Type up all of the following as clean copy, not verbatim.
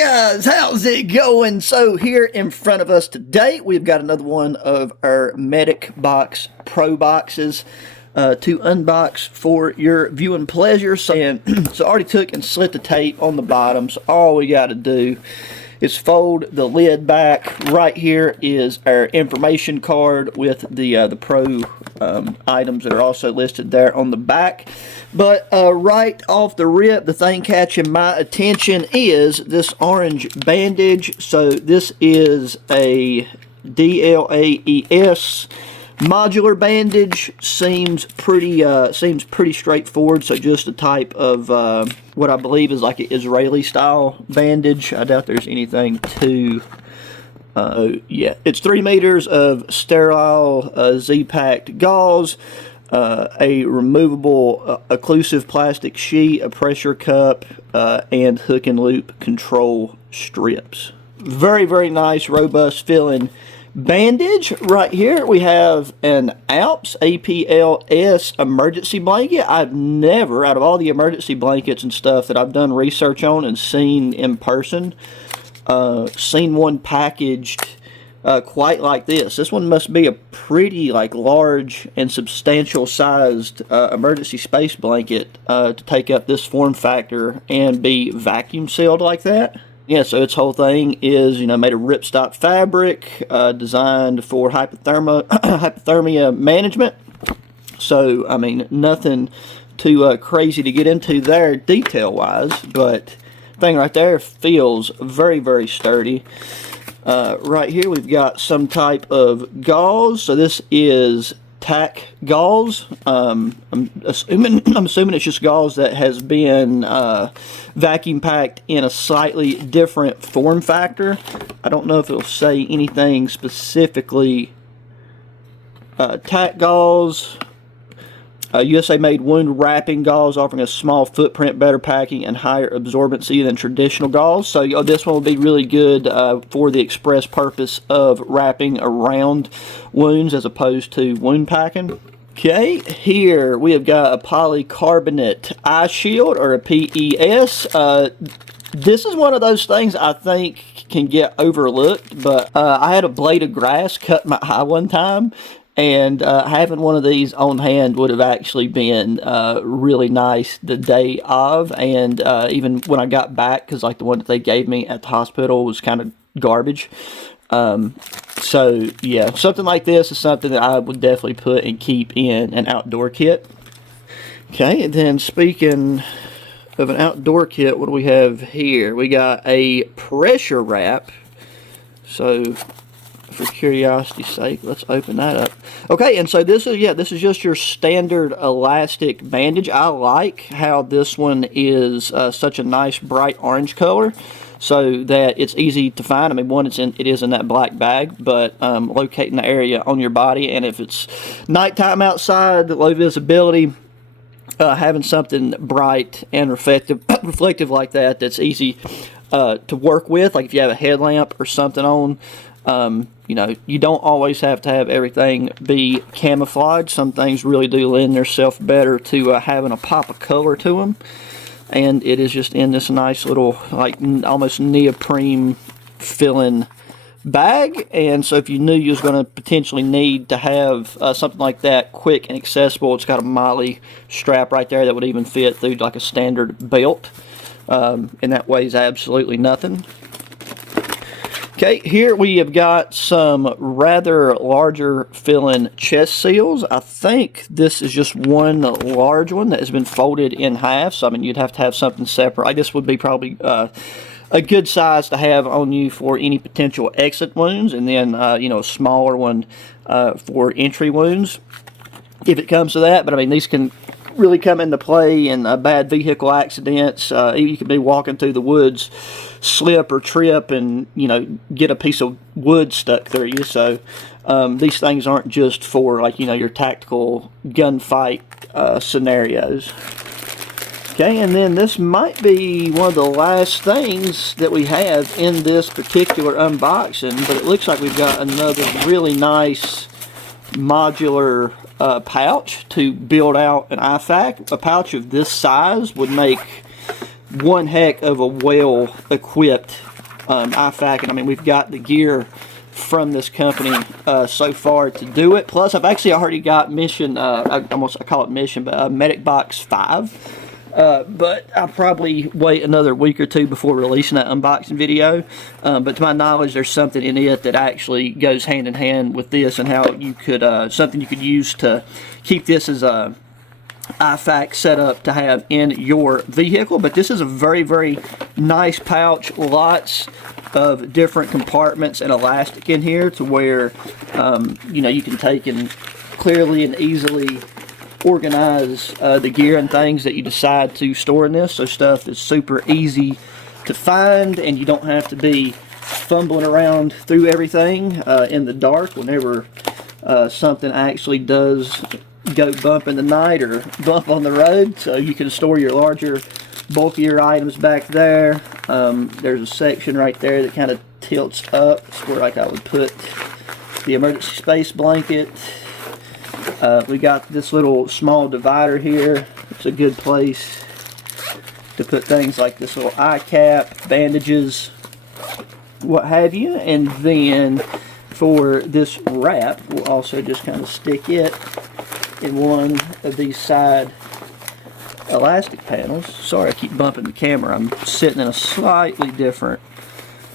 Guys, how's it going? So here in front of us today, we've got another one of our Medic Box Pro boxes to unbox for your viewing pleasure. So I already took and slit the tape on the bottom, so all we got to do is fold the lid back. Right here is our information card with the Pro items that are also listed there on the back. But right off the rip, the thing catching my attention is this orange bandage. So this is a DLAES modular bandage. Seems pretty straightforward. So just a type of what I believe is like an Israeli style bandage. I doubt there's anything too. Yeah, it's 3 meters of sterile Z-packed gauze, a removable occlusive plastic sheet, a pressure cup, and hook and loop control strips. Very, very nice, robust feeling bandage. Right here we have an ALPS APLS emergency blanket. I've never, out of all the emergency blankets and stuff that I've done research on and seen in person, seen one packaged quite like this. This one must be a pretty large and substantial sized emergency space blanket to take up this form factor and be vacuum sealed like that. Yeah, so its whole thing is, made of ripstop fabric, designed for hypothermia management. So, I mean, nothing too crazy to get into there detail-wise, but thing right there feels very, very sturdy. Right here we've got some type of gauze. So this is tack gauze. I'm assuming it's just gauze that has been vacuum packed in a slightly different form factor. I don't know if it'll say anything specifically. Tack gauze. USA made wound wrapping gauze, offering a small footprint, better packing, and higher absorbency than traditional gauze. So this one will be really good for the express purpose of wrapping around wounds as opposed to wound packing. Okay, here we have got a polycarbonate eye shield, or a PES. This is one of those things I think can get overlooked, but I had a blade of grass cut my eye one time, and having one of these on hand would have actually been really nice the day of, and even when I got back, because the one that they gave me at the hospital was kind of garbage. So yeah, something like this is something that I would definitely put and keep in an outdoor kit. Okay, and then speaking of an outdoor kit, what do we have here? We got a pressure wrap. So for curiosity's sake, let's open that up. Okay, and so this is just your standard elastic bandage. I like how this one is such a nice bright orange color, so that it's easy to find. I mean, one, it is in that black bag, but locating the area on your body, and if it's nighttime outside, low visibility, having something bright and reflective like that's easy to work with. Like if you have a headlamp or something on. You don't always have to have everything be camouflaged. Some things really do lend themselves better to having a pop of color to them. And it is just in this nice little, almost neoprene filling bag. And so if you knew you was going to potentially need to have something like that quick and accessible, it's got a MOLLE strap right there that would even fit through like a standard belt. And that weighs absolutely nothing. Okay, here we have got some rather larger filling chest seals. I think this is just one large one that has been folded in half. So, I mean, you'd have to have something separate. I guess would be probably a good size to have on you for any potential exit wounds. And then, a smaller one for entry wounds, if it comes to that. But, I mean, these can really come into play in bad vehicle accidents. You could be walking through the woods, slip or trip, and get a piece of wood stuck through you. So these things aren't just for your tactical gunfight scenarios. Okay, and then this might be one of the last things that we have in this particular unboxing, but it looks like we've got another really nice modular pouch to build out an IFAK. A pouch of this size would make one heck of a well-equipped IFAC, and I mean, we've got the gear from this company so far to do it. Plus, I've actually already got mission, I call it mission, but Medic Box 5. But I'll probably wait another week or two before releasing that unboxing video. But to my knowledge, there's something in it that actually goes hand in hand with this, and how you could, something you could use to keep this as a IFAC setup to have in your vehicle. But this is a very, very nice pouch. Lots of different compartments and elastic in here to where, you know, you can take and clearly and easily organize the gear and things that you decide to store in this. So stuff that's super easy to find, and you don't have to be fumbling around through everything in the dark whenever something actually does go bump in the night or bump on the road. So you can store your larger, bulkier items back there. There's a section right there that kind of tilts up. It's where, like, I would put the emergency space blanket. We got this little small divider here. It's a good place to put things like this little eye cap, bandages, what have you. And then for this wrap, we'll also just kind of stick it in one of these side elastic panels. Sorry, I keep bumping the camera. I'm sitting in a slightly different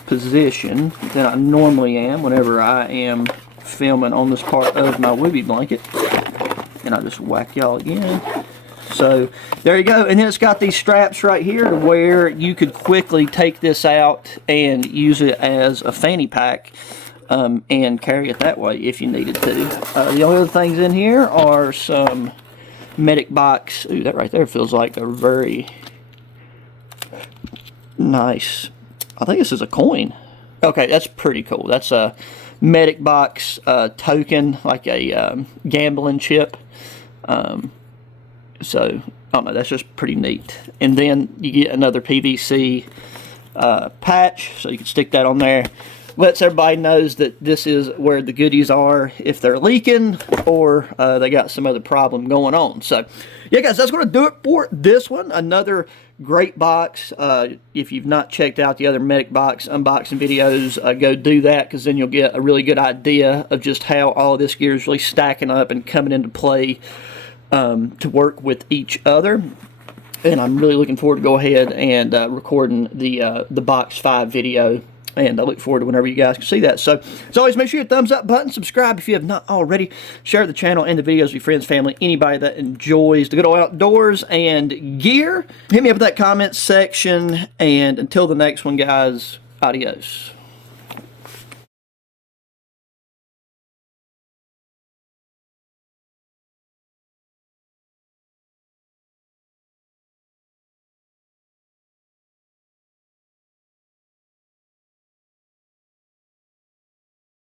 position than I normally am whenever I am filming on this part of my Woobie blanket. And I'll just whack y'all again. So there you go. And then it's got these straps right here to where you could quickly take this out and use it as a fanny pack and carry it that way if you needed to. The only other things in here are some Medic Box. Ooh, that right there feels like a very nice, I think this is a coin. Okay, that's pretty cool. That's a Medic Box token, like a gambling chip. So, I don't know, that's just pretty neat. And then you get another PVC patch, so you can stick that on there. Lets everybody knows that this is where the goodies are if they're leaking or they got some other problem going on. So, yeah, guys, that's going to do it for this one. Another great box. If you've not checked out the other Medic Box unboxing videos, go do that, because then you'll get a really good idea of just how all of this gear is really stacking up and coming into play to work with each other. And I'm really looking forward to go ahead and recording the Box 5 video. And I look forward to whenever you guys can see that. So, as always, make sure you thumbs up button, subscribe if you have not already, share the channel and the videos with your friends, family, anybody that enjoys the good old outdoors and gear. Hit me up in that comment section, and until the next one, guys, adios.